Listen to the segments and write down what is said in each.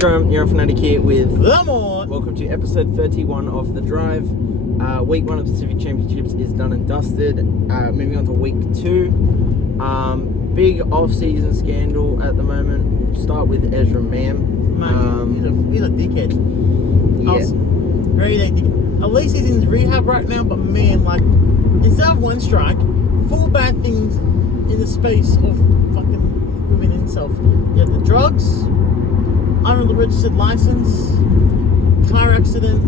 You're Fanatic here with Lamont. Welcome to episode 31 of The Drive. Week 1 of the Pacific Championships is done and dusted. Moving on to week 2. Big off-season scandal at the moment. We'll start with Ezra Mam. He's a dickhead. Yeah. Great dickhead. At least he's in rehab right now, but man, like, instead of one strike, 4 bad things in the space of fucking within himself. You had the drugs, unregistered license, car accident,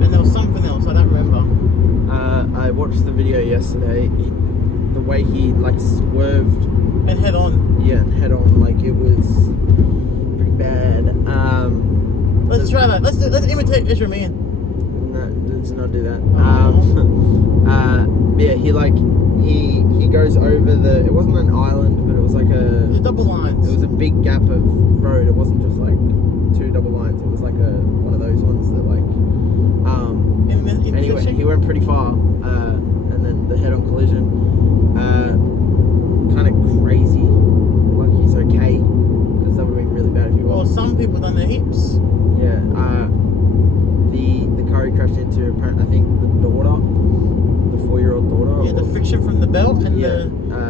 and there was something else, I don't remember. I watched the video yesterday. The way he like swerved And head on. Yeah, head on, like it was pretty bad. Let's try that. Let's imitate Ezra Mam. No, let's not do that. Yeah, he goes over the. It wasn't an island, but it was like The double lines. It was a big gap of road. It wasn't just like 2 double lines. It was like one of those ones that like. Anyway, he went pretty far, and then the head-on collision. Kind of crazy. Like he's okay, because that would have been really bad if he was. Well, some people done their hips. Yeah. The car he crashed into, I think the daughter, the 4-year-old daughter. Yeah, the friction from the belt and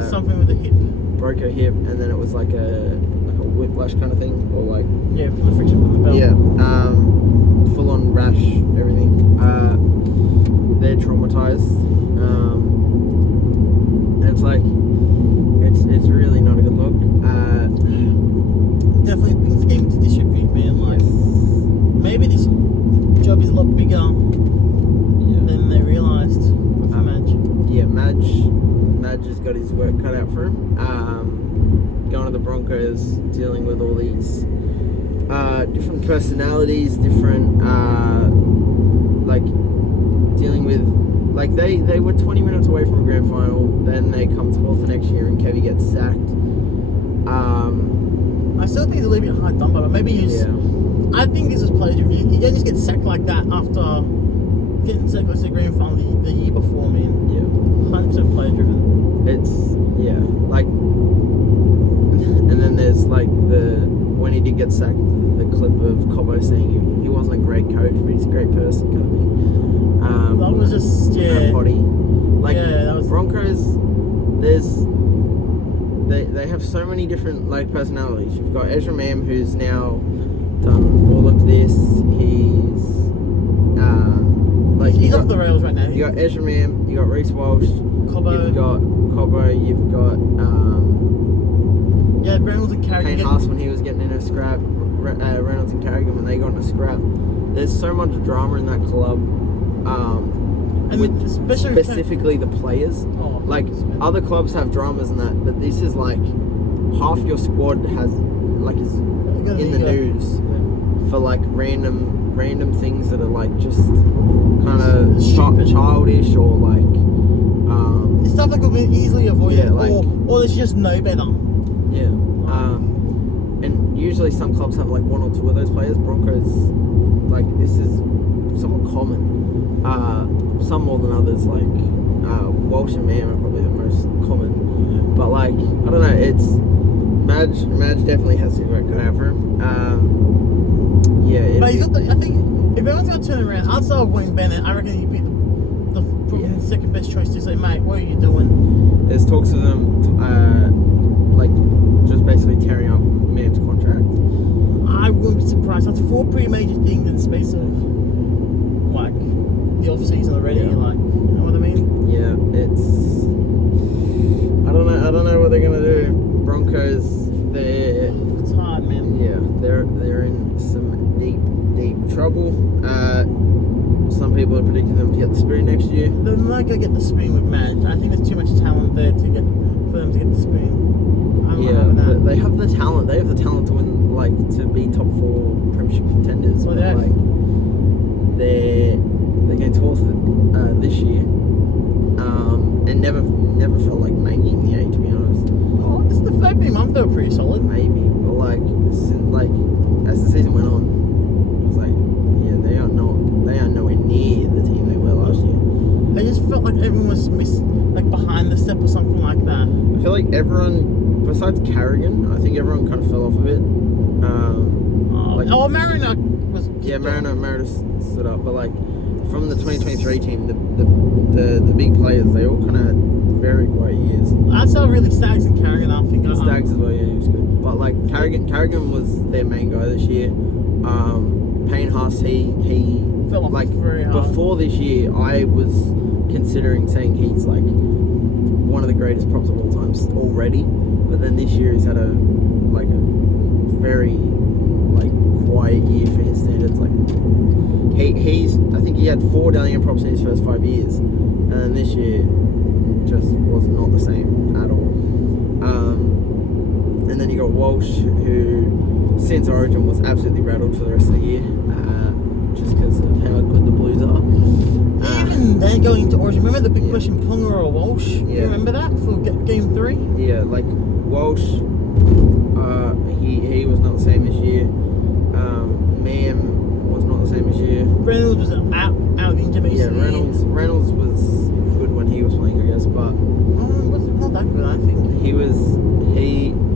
something with the hip. Broke her hip, and then it was like a whiplash kind of thing, or like from the friction from the belt. Yeah. Full on rash, everything. They're traumatized. And it's like it's really not a good look. Definitely brings the game into disrepute, man. Like maybe this job is a lot bigger than they realised with Madge. Yeah, Madge has got his work cut out for him. Going to the Broncos, dealing with all these different personalities, different dealing with they were 20 minutes away from a grand final. Then they come 12th the next year, and Kevy gets sacked. I still think it's a little bit hard done by, but maybe I think this is plagiarism. You don't just get sacked like that after getting sacked with the grand final the year before, man. Yeah, 100% plagiarism. It's and then there's when he did get sacked, the clip of Cobbo saying he wasn't a great coach, but he's a great person, kind of thing. That was just potty. That was Broncos. They have so many different personalities. You've got Ezra Mam, who's now done all of this. He's off the rails right now. You got Ezra Mam, you got Reece Walsh, Cobbo. You've got Cobbo, you've got Reynolds and Carrigan. Kane Haas when he was getting in a scrap. Reynolds and Carrigan when they got in a scrap. There's so much drama in that club. And with specifically the players. Other clubs have dramas and that, but this is half your squad is in the news for random things that are just kind of childish or it's stuff that could be easily avoided, or they should just know better. Yeah. And usually some clubs have 1 or 2 of those players. Broncos, this is somewhat common. Some more than others, Walsh and Mam are probably the most common. But I don't know, it's Madge definitely has his work cut out for him. But he's got I think if everyone's gonna turn around, outside of Wayne Bennett, I reckon he'd be the second best choice to say, mate, what are you doing? There's talks of them just basically tearing up Mam's contract. I wouldn't be surprised. That's 4 pretty major things in the space of the off season already. You know what I mean? Yeah, it's. I don't know what they're gonna do. Broncos, it's hard, man. Yeah, they're in some deep trouble. Some people are predicting them to get the spoon next year. They're not gonna get the spoon with Madge. I think there's too much talent there for them to get the spoon. But they have the talent. They have the talent to win, to be top 4 premiership contenders. Well, but they're getting 12th this year, and never felt like making the 8, to be honest. Oh, this is the opening month. They were pretty solid. Maybe, but as the season went on, it was they are nowhere near the team they were last year. They just felt like everyone was behind the step or something like that. I feel like everyone, besides Carrigan, I think everyone kind of fell off a bit. like Mariner was. yeah, Mariner stood up, but like from the 2023 team, the big players, they all kind of very quiet years. I saw really Stags and Carrigan. I think Stags as well, yeah, he was good. But like Carrigan was their main guy this year. Payne Haas, he fell off like very hard. before this year, I was considering saying he's like one of the greatest props of all times already. But then this year he's had a very like quiet year for his standards. Like I think he had 4 Dalian props in his first 5 years, and then this year just was not the same at all. And then you got Walsh, who since Origin was absolutely rattled for the rest of the year, just because of how good the Blues are. Even then, going into Origin, remember the big question, Ponga or Walsh? Yeah. Do you remember that for Game 3? Yeah, like Walsh, he was not the same this year. Mam was not the same this year. Reynolds was out of the injury. Yeah, Reynolds was good when he was playing, I guess, but was not that good, I think.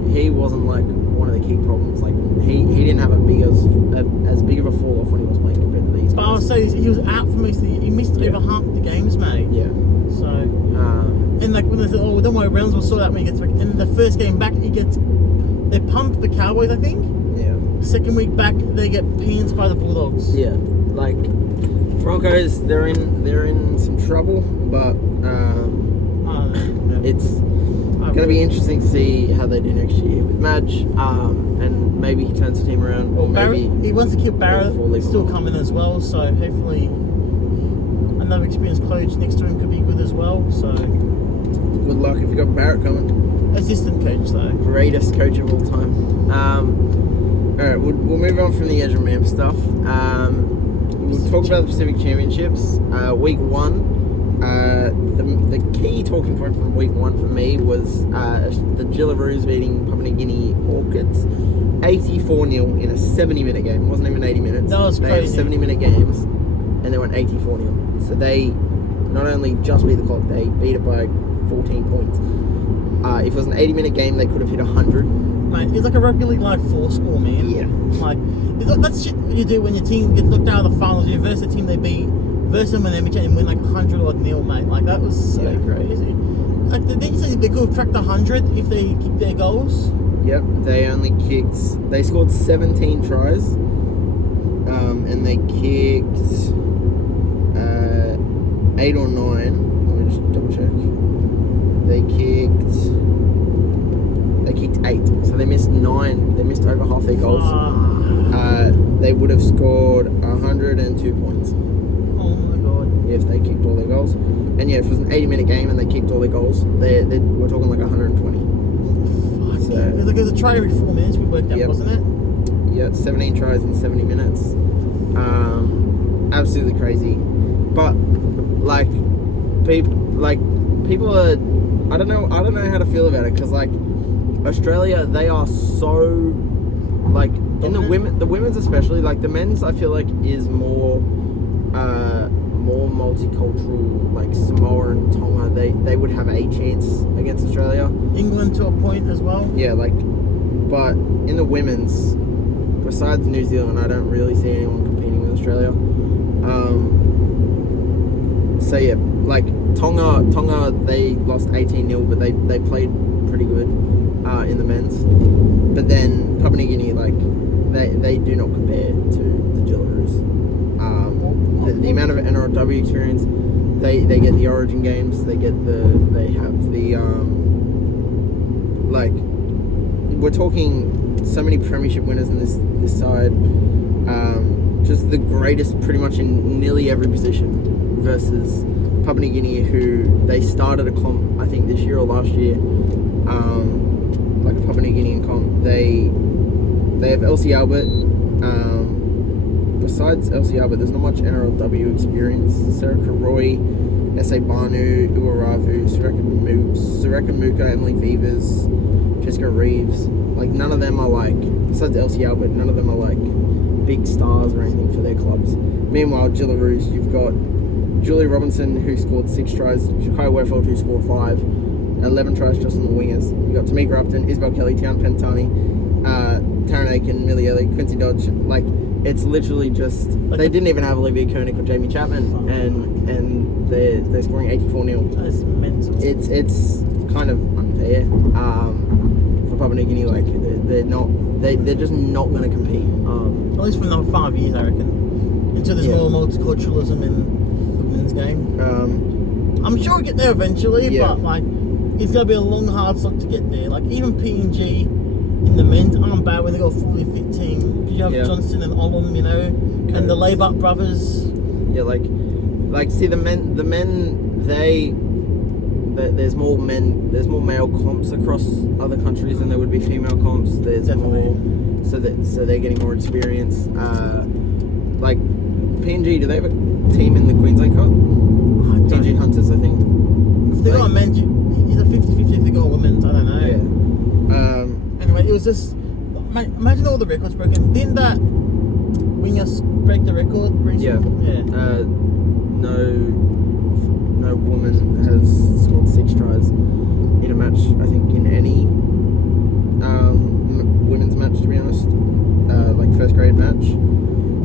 he wasn't like one of the key problems. Like he didn't have as big of a fall off when he was playing compared to these guys. But I would say he was out for most of the year. He missed over half the games, mate. Yeah. So, and like when they said, "Oh, don't worry, Reynolds will sort out when he gets back." And the first game back, they pumped the Cowboys, I think. Yeah. Second week back, they get pins by the Bulldogs. Yeah. Like Broncos, they're in some trouble, but it's going to be interesting to see how they do next year with Madge, and maybe he turns the team around, or maybe he wants to keep Barrett still coming as well. So hopefully, another experienced coach next to him could be good as well. So good luck if you got Barrett coming. Assistant coach though, greatest coach of all time. All right, we'll move on from the Ezra Mam stuff. We'll talk about the Pacific Championships. Week 1. The key talking point from week 1 for me was the Jillaroos beating Papua New Guinea Orchids 84-0 in a 70-minute game. It wasn't even 80 minutes. That was crazy. They had 70-minute games, and they went 84-0. So they not only just beat the clock, they beat it by 14 points. If it was an 80-minute game, they could have hit 100. Mate, it's like a rugby league live 4 score, man. Yeah. Like, that's shit you do when your team gets knocked out of the finals. You versus the team they beat, versus them when they and win like 100 odd nil, mate. Like, that was so crazy. Like, did you say they could have cracked 100 if they kicked their goals? Yep, they scored 17 tries, and they kicked 8 or 9. Let me just double check. They kicked 8, so they missed 9. They missed over half their goals. They would have scored 102 points. Oh my god! If they kicked all their goals, and yeah, if it was an 80-minute game and they kicked all their goals, we're talking like 120. Fuck. So, it was a try every 4 minutes. We worked out, wasn't it? Yeah, 17 tries in 70 minutes. Absolutely crazy. But people are. I don't know how to feel about it, because like Australia, they are so like in the women's especially, like the men's I feel like is more multicultural. Like Samoa and Tonga, they would have a chance against Australia. England to a point as well. Yeah, like, but in the women's, besides New Zealand, I don't really see anyone competing with Australia. So yeah, like Tonga, they lost 18-0, but they played pretty good in the men's. But then Papua New Guinea, like they do not compare to the Jillaroos. The amount of NRLW experience, they get the Origin games, they have the like, we're talking so many premiership winners in this side. Just the greatest pretty much in nearly every position, versus Papua New Guinea, who they started a comp I think this year or last year, like a Papua New Guinean comp. They have Elsie Albert. Besides Elsie Albert, there's not much NRLW experience. Sarah Roy, S.A. Banu, Uaravu, Sureka Muka, Emily Vivas, Jessica Reeves. Like, none of them are like, besides Elsie Albert, none of them are like big stars or anything for their clubs. Meanwhile, Jillaroos, you've got Julie Robinson, who scored 6 tries, Shakai Werfeld, who scored 5, 11 tries just on the wingers. You've got Tamika Upton, Isabel Kelly, Tian Pentani. Taryn Aiken, Millie Ellie, Quincy Dodge. Like, it's literally just Like they didn't even have Olivia Koenig or Jamie Chapman, and they're scoring 84-0. That is mental. It's kind of unfair for Papua New Guinea. Like, they're just not going to compete. At least for another 5 years, I reckon. Until there's more multiculturalism in the women's game. I'm sure we'll get there eventually, but like, it's gonna be a long, hard slog to get there. Like, even PNG in the men's aren't bad when they got a fully fit team. Because you have Johnson and Olam, you know, and the Laybuck brothers. Yeah, like see the men there's more male comps across other countries than there would be female comps. There's Definitely. more, so they're getting more experience. Like PNG, do they have a team in the Queensland Cup? PNG Hunters, I think. If they got a men's, either 50-50 if they got a women's, I don't know. Yeah. Anyway, it was just, imagine all the records broken. Didn't that winger break the record recently? Yeah. No woman has scored 6 tries in a match, I think, in any women's match, to be honest. Like first grade match.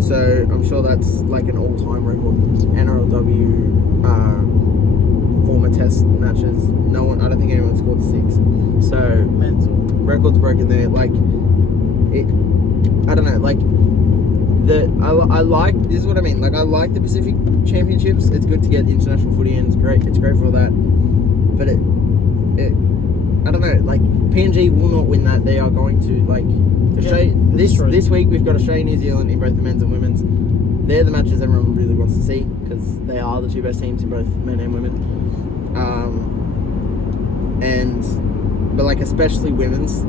So I'm sure that's like an all-time record. NRLW former test matches. No one, I don't think anyone scored 6. So mental. Records broken there. Like it, I don't know. Like I like, this is what I mean. Like, I like the Pacific Championships. It's good to get international footy in. It's great for that. But it I don't know. Like, PNG will not win that. They are going to, like, Australia. This week we've got Australia, New Zealand in both the men's and women's. They're the matches everyone really wants to see because they are the 2 best teams in both men and women. But like, especially women's.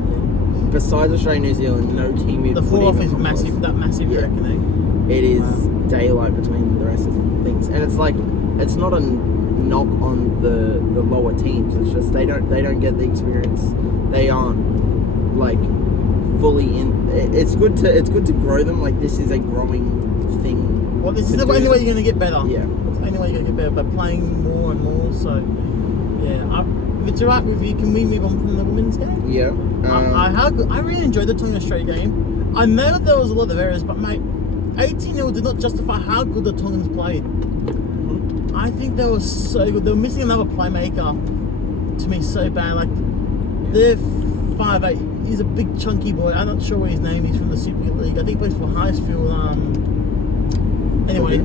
Besides Australia, New Zealand, no team. The fall-off is massive. That massive, you reckon? It is daylight between the rest of things, and it's like, it's not a knock on the lower teams. It's just they don't get the experience. They aren't like fully in. It's good to grow them. Like, this is a growing thing. Well, this is the only way you're going to get better. Yeah, it's the only way you're going to get better by playing more and more. So yeah, if it's alright with you, can we move on from the women's game? Yeah. I really enjoyed the Tonga Australia game. I know that there was a lot of errors, but mate, 18-0 did not justify how good the Tongans played. Mm-hmm. I think they were so good. They were missing another playmaker to me so bad. Like, their 5'8", he's a big chunky boy. I'm not sure what his name is from the Super League. I think he plays for Highfield. Anyway.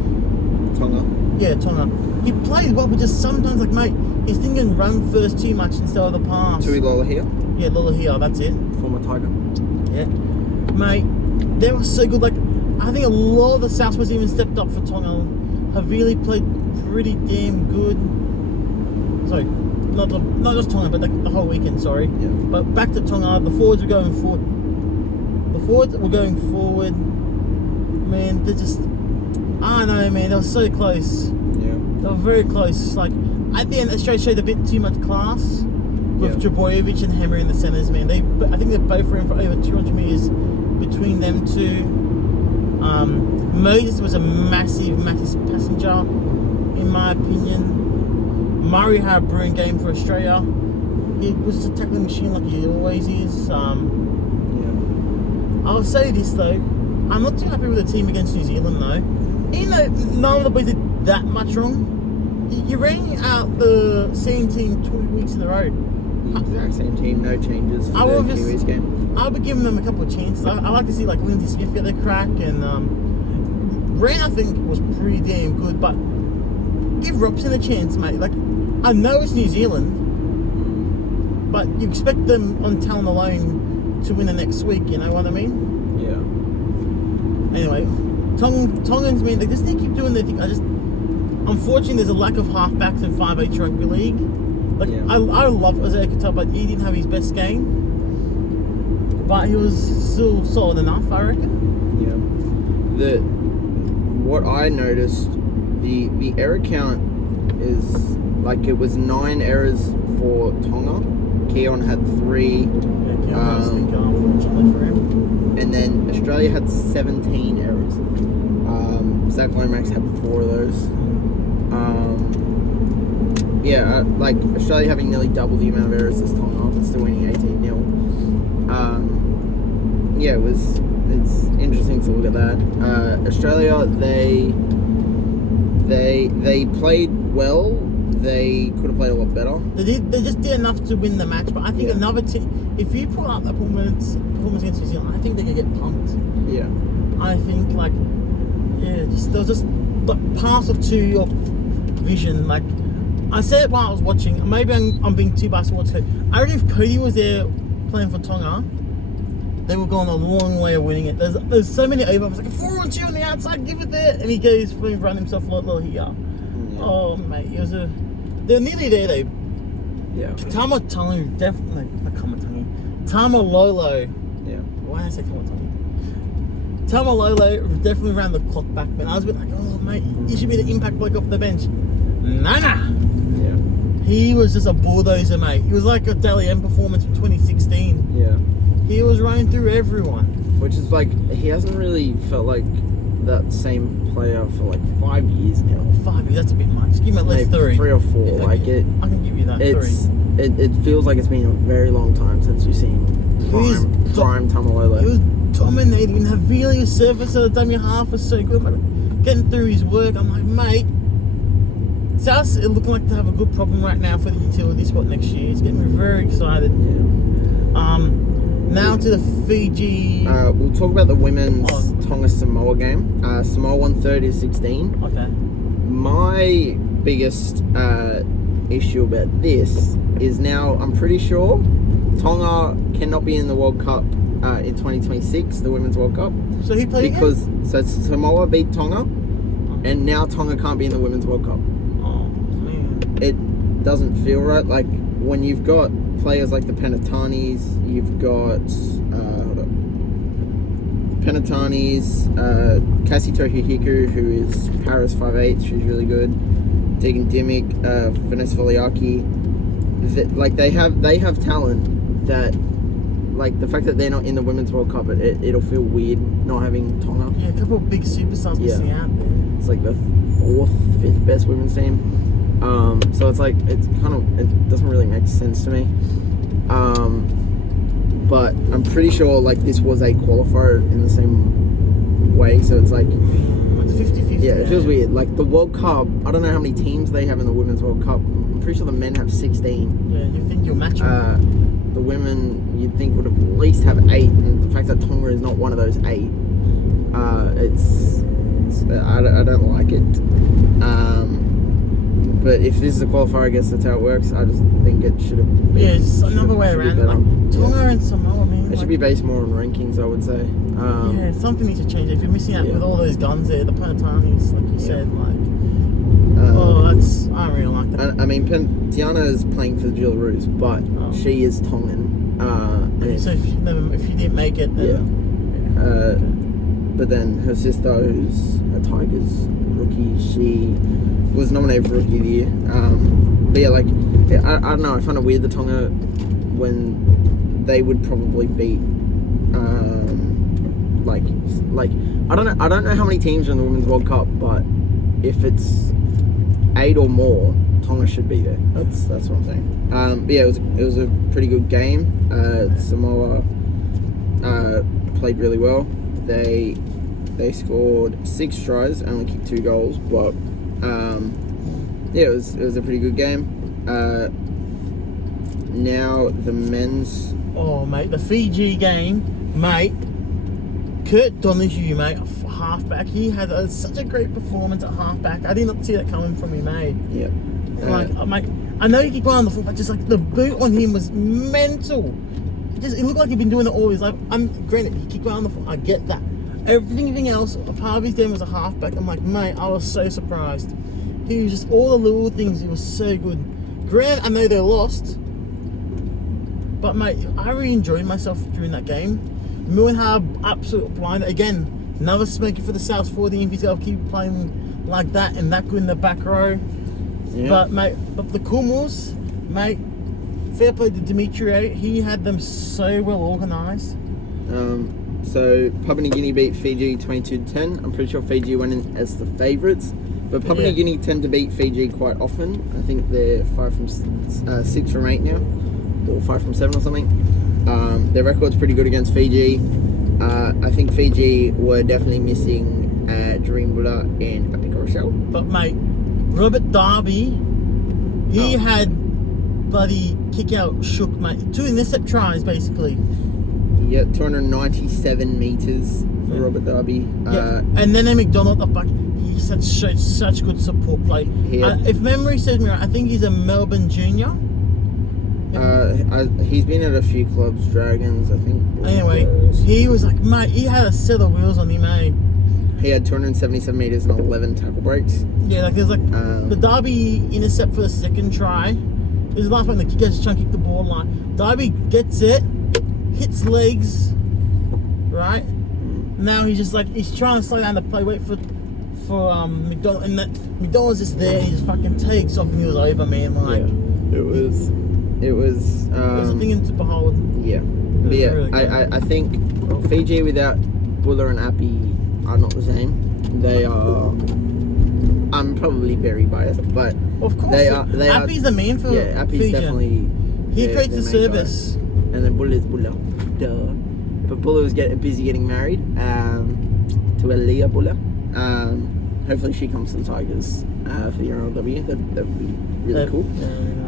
Tonga. Yeah, Tonga. He plays well, but just sometimes, like, mate, he's thinking run first too much instead of the pass. Tui Lola here. Yeah, Lola here, that's it. Former Tiger. Yeah. Mate, they were so good. Like, I think a lot of the Southwest even stepped up for Tonga. Havili played pretty damn good. Sorry, not just Tonga, but the whole weekend, sorry. Yeah. But back to Tonga, the forwards were going forward. Man, they're just, I don't know, man, they were so close. Yeah. They were very close. Like, at the end, Australia showed a bit too much class. With Jabojevic and Hammer in the centres, man. I think they both ran for over 200 metres between them two. Moses was a massive passenger, in my opinion. Murray had a brilliant game for Australia. He was just a tackling machine like he always is. I'll say this though, I'm not too happy with the team against New Zealand though. Even though none of the boys did that much wrong, you rang out the same team 2 weeks in a row. Exact same team, no changes for the Kiwis game. I'll be giving them a couple of chances. I like to see like Lindsay Smith get their crack, and Ren I think was pretty damn good, but give Robson a chance, mate. Like, I know it's New Zealand, but you expect them on talent alone to win the next week, you know what I mean? Yeah. Anyway, Tongans, man, they just need to keep doing their thing. Unfortunately, there's a lack of halfbacks in 5'8" rugby league. Like, I love Isaiah Katar, but he didn't have his best game. But he was still solid enough, I reckon. Yeah. What I noticed, the error count is, like, it was 9 errors for Tonga. Keon had 3. Yeah, Keon unfortunately for him. And then Australia had 17 errors. Zach Lomax had 4 of those. Like, Australia having nearly double the amount of errors as Tonga, but still winning 18-0. yeah, it's interesting to look at that. Australia, they played well. They could have played a lot better. They just did enough to win the match, but I think another team, if you put up the performance against New Zealand, I think they could get pumped. Yeah. I think there was just the pass of to your vision. Like I said while I was watching, maybe I'm being too biased to watch it. I reckon if Cody was there playing for Tonga, they were going a long way of winning it. There's so many over. I was like 4-on-2 on the outside, give it there, and he goes for run himself a lot here. Yeah. Oh mate, they're nearly there though. Yeah. Tamatongi definitely not Kamatangi. Tamalolo. Yeah. Why did I say Kamatangi? Tamalolo definitely ran the clock back, man. I was a bit like, oh mate, he should be the impact bloke off the bench. Nah. Yeah. He was just a bulldozer, mate. He was like a Dally M performance from 2016. Yeah. He was running through everyone. Which is like, he hasn't really felt like that same player for like 5 years now. 5 years, that's a bit much. Give him at least Maybe 3. 3 or 4. Yeah, I can give you that. 3. It feels like it's been a very long time since you've seen prime Tamalolo. He was dominating. Havili's service at the dummy half was so good. Getting through his work, I'm like, mate, South it looking like to have a good problem right now for the utility spot next year. It's getting me very excited. Yeah. Now to the Fiji. We'll talk about the women's Tonga Samoa game. Samoa won 30-16. Okay. My biggest issue about this is now I'm pretty sure Tonga cannot be in the World Cup in 2026, the Women's World Cup. So he played because Samoa beat Tonga, and now Tonga can't be in the Women's World Cup. Oh man. It doesn't feel right. Like when you've got players like the Penatanis, you've got Cassie Tohihiku, who is Paris 5'8", she's really good. Tegan Dimmick, Vanessa Valiaki. Like they have talent that, like the fact that they're not in the Women's World Cup, it'll feel weird not having Tonga. Yeah, a couple of big superstars missing out there. It's like the 4th, 5th best women's team. So it's like, it doesn't really make sense to me. But I'm pretty sure like this was a qualifier in the same way, so it's like it's 50-50. Yeah, it feels weird. Like the World Cup, I don't know how many teams they have in the Women's World Cup. I'm pretty sure the men have 16. Yeah, you think you'll match them? The women you'd think would at least have 8, and the fact that Tonga is not one of those 8, I don't like it. But if this is a qualifier, I guess that's how it works. I just think it should have. Yeah, it's another way around. Like Tonga and Samoa, man. It should be based more on rankings, I would say. Yeah, something needs to change. If you're missing out with all those guns there, the Panatanis, like you said, like. I really like that. I mean, Tiana is playing for the Jillaroos, but she is Tongan. So if you didn't make it, then. Yeah. But then her sister, who's a Tigers rookie, she was nominated for Rookie of the Year. But yeah, like, I don't know, I find it weird that Tonga, when they would probably beat, like, I don't know how many teams are in the Women's World Cup, but if it's 8 or more, Tonga should be there. That's what I'm saying. But yeah, it was a pretty good game. Samoa played really well. They scored 6 tries, only kicked 2 goals, but yeah, it was a pretty good game. Now the men's. Oh mate, the Fiji game, mate. Kurt Donahue, mate, halfback. He had such a great performance at halfback. I did not see that coming from him, mate. Yeah. Mate, I know he could go on the fullback, just like the boot on him was mental. It looked like he'd been doing it all his life. Granted, he kicked on the foot. I get that. Everything else, a part of his game was a halfback. I'm like, mate, I was so surprised. He was just all the little things. He was so good. Granted, I know they lost, but mate, I really enjoyed myself during that game. Millenhard, absolute blind again. Another smoky for the South 40 if he's able to keep playing like that and that good in the back row. Yeah. But mate, the Kumals, mate, fair play to Demetrio. He had them so well organised. So Papua New Guinea beat Fiji 22-10. I'm pretty sure Fiji went in as the favourites, but Papua New Guinea tend to beat Fiji quite often. I think they're 6 from 8 now, or 5 from 7 or something. Their record's pretty good against Fiji. I think Fiji were definitely missing Dream Buddha and Apika Rochelle. But mate, Robert Darby, he had bloody kick out shook, mate. 2 intercept tries basically. Yeah, 297 metres for Robert Darby. Yeah. And then McDonald, the fuck, he showed such good support play. If memory serves me right, I think he's a Melbourne junior. He's been at a few clubs, Dragons, I think. Anyway, he was like, mate, he had a set of wheels on him, mate. He had 277 metres and 11 tackle breaks. Yeah, like there's like the Darby intercept for the second try. This is the last one the kicker just trying to kick the ball line. Darby gets it, hits legs, right? Now he's just like, he's trying to slow down the play, wait for McDonald, and that McDonald's just there, he just fucking takes off and he was over, man. Like, yeah, it was a thing to behold. Yeah. But yeah, really I think Fiji without Buller and Appy are not the same. They are. I'm probably very biased, but of course they are. Appy's the man for Appy's Fiji. definitely. He creates the service, guy. And then Buller's Buller. Duh. But Buller was busy getting married to Aaliyah Buller. Hopefully she comes to the Tigers for the RLW. That would be really cool.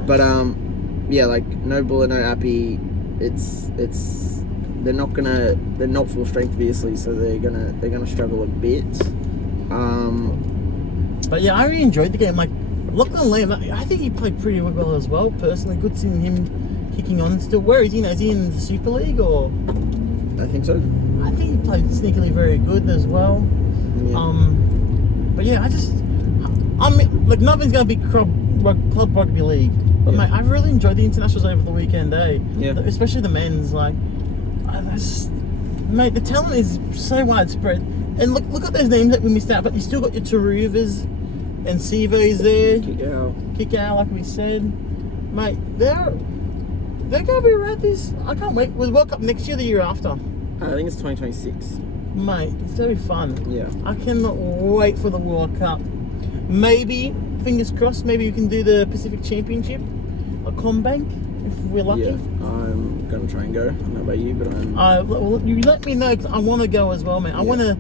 But yeah, like no Buller, no Appy. They're not full strength obviously, so they're gonna struggle a bit. But yeah, I really enjoyed the game. Like Lachlan Lamb, I think he played pretty well as well. Personally, good seeing him kicking on still. Where is he now? Is he in the Super League or? I think so. I think he played sneakily very good as well. Yeah. But yeah, like nothing's gonna be club rugby league. But mate, I really enjoyed the internationals over the weekend, Yeah. Especially the men's. Like, mate, the talent is so widespread. And look at those names that we missed out. But you still got your Taruvas and Sivo's there. Kick out, like we said, mate. They're gonna be around this. I can't wait. We'll World Cup next year, the year after. I think it's 2026. Mate, it's gonna be fun. Yeah. I cannot wait for the World Cup. Maybe, fingers crossed, maybe we can do the Pacific Championship at Combank if we're lucky. Yeah, I'm gonna try and go. I don't know about you, but I'm. Well, you let me know because I want to go as well, man. I want to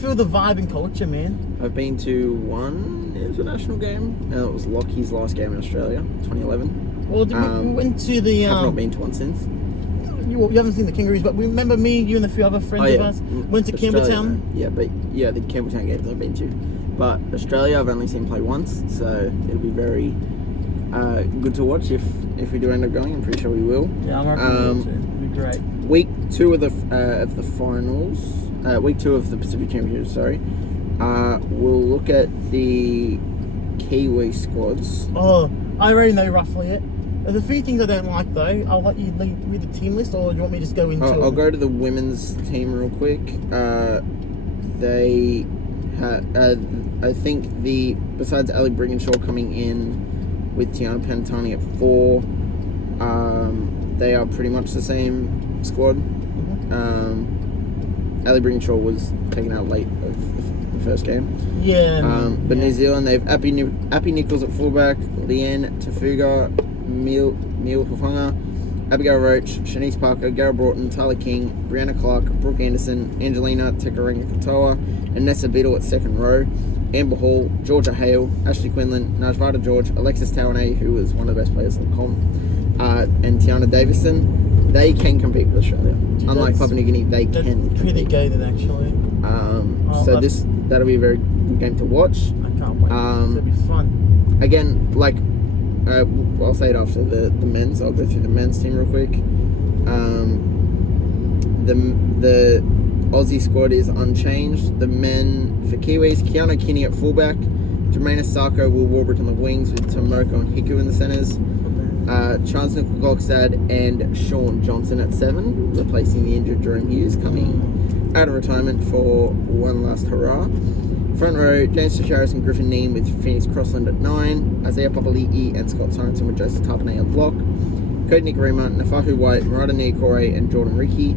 feel the vibe and culture, man. I've been to one international game, and it was Lockie's last game in Australia, 2011. Well, we went to the. I've not been to one since. You haven't seen the Kangaroos, but remember me, you and a few other friends of us went to Campbelltown. Yeah, the Campbelltown games I've been to. But Australia, I've only seen play once, so it'll be very good to watch if we do end up going. I'm pretty sure we will. Yeah, I'm reckon we will too. It'll be great. Week 2 of the finals, week 2 of the Pacific Championship. Sorry, we'll look at the Kiwi squads. Oh, I already know roughly it. There's a few things I don't like though. I'll let you read the team list, or do you want me to just go into it? I'll go to the women's team real quick. They had, I think besides Ali Brigginshaw coming in with Tiana Panatani at 4, they are pretty much the same squad. Ali Brigginshaw was taken out late of the first game. Yeah. But New Zealand, they've Appy Nichols at fullback, Leanne Tafuga, Mil Hufanga, Abigail Roach, Shanice Parker, Garrett Broughton, Tyler King, Brianna Clark, Brooke Anderson, Angelina Tekarenga Katoa, and Nessa Beadle at second row, Amber Hall, Georgia Hale, Ashley Quinlan, Najvada George, Alexis Tawane, who was one of the best players in the comp, and Tiana Davison. They can compete with Australia. Unlike Papua New Guinea, they can compete. Pretty gated actually. So that'll be a very good game to watch. I can't wait. It'll be fun. Again, like I'll say it after the men's. I'll go through the men's team real quick. The Aussie squad is unchanged. The men for Kiwis: Keanu Kinney at fullback, Jermaine Sarko, Will Warburton on the wings with Tomoko and Hiku in the centres. Chance Nickel-Gogstad and Sean Johnson at 7, replacing the injured Jerome Hughes, coming out of retirement for one last hurrah. Front row: James Chacharis and Griffin Neame with Phoenix Crossland at 9, Isaiah Papali'i and Scott Sorensen with Joseph Tarpanay at lock, Cody Nikarima, Nafahu White, Murata Niokore and Jordan Riki.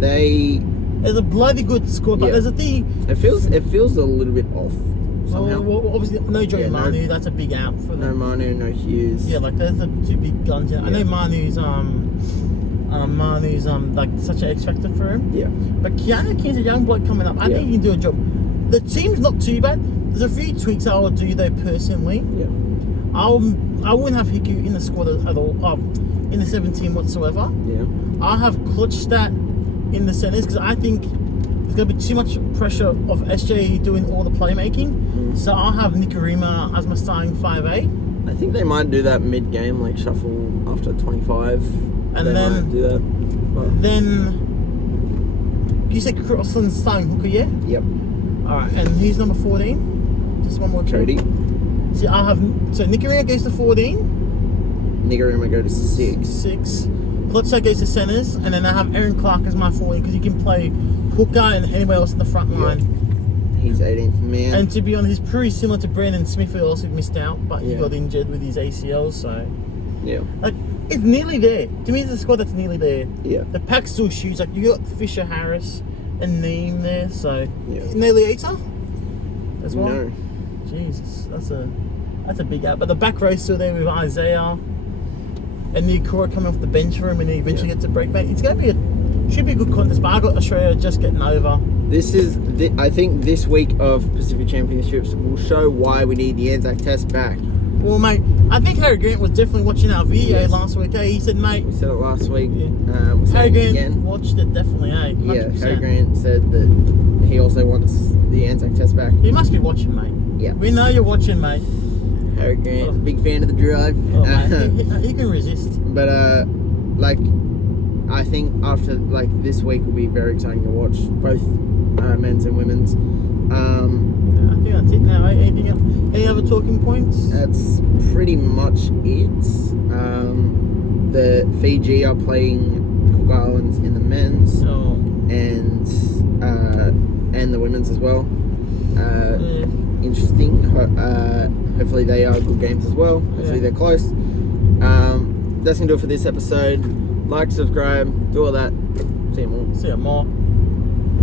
There's a bloody good squad, but there's a thing. It feels a little bit off. Somehow. Well, obviously, no Joey Manu, that's a big out for them. No Manu, no Hughes. Yeah, like there's the 2 big guns. Yeah. I know Manu's Manu's like such an X factor for him. Yeah. But Keanu King's a young bloke coming up. I think he can do a job. The team's not too bad. There's a few tweaks I would do though personally. Yeah. I wouldn't have Hiku in the squad at all. In the 17 whatsoever. Yeah. I'll have Klutchstat in the centres because I think there's going to be too much pressure of SJ doing all the playmaking. So I'll have Nikarima as my starting 5'8". I think they might do that mid-game, like shuffle after 25. And they then might do that. But, Then you said Crossland's starting hooker, yeah? yep. Alright, and who's number 14? Just one more. Cody. See, I'll have Nikarima goes to 14. Nigarima go to 6. 6. Klutchstat goes to centres, and then I have Aaron Clark as my 14 because he can play hooker and anywhere else in the front line. He's 18th man. And to be honest, he's pretty similar to Brandon Smith, who also missed out, but he Yeah. got injured with his ACL, so yeah. like it's nearly there. To me, it's a squad that's nearly there. Yeah. The pack still shoots. Like you got Fisher, Harris, and Neem there, so Yeah. nearly Eater as well. No. Jesus, that's a big out. But the back row's still there with Isaiah and Niokura coming off the bench for him, and he eventually gets a break back. It's going to be should be a good contest. But I got Australia just getting over. This is, I think this week of Pacific Championships will show why we need the Anzac Test back. Well, mate, I think Harry Grant was definitely watching our video last week. He said, mate, We said it last week. Yeah. We'll say Harry it Grant again. watched it definitely. 100%. Yeah, Harry Grant said that he also wants the Anzac Test back. He must be watching, mate. Yeah. We know you're watching, mate. Harry Grant, big fan of the drive. Oh, mate, he can resist. But like, I think after like this week will be very exciting to watch, both men's and women's. I think that's it now. Anything else? Any other talking points? That's pretty much it. The Fiji are playing Cook Islands in the men's and the women's as well. Interesting. Hopefully they are good games as well. Hopefully they're close. That's gonna do it for this episode. Like, subscribe, do all that. See you more. See you more.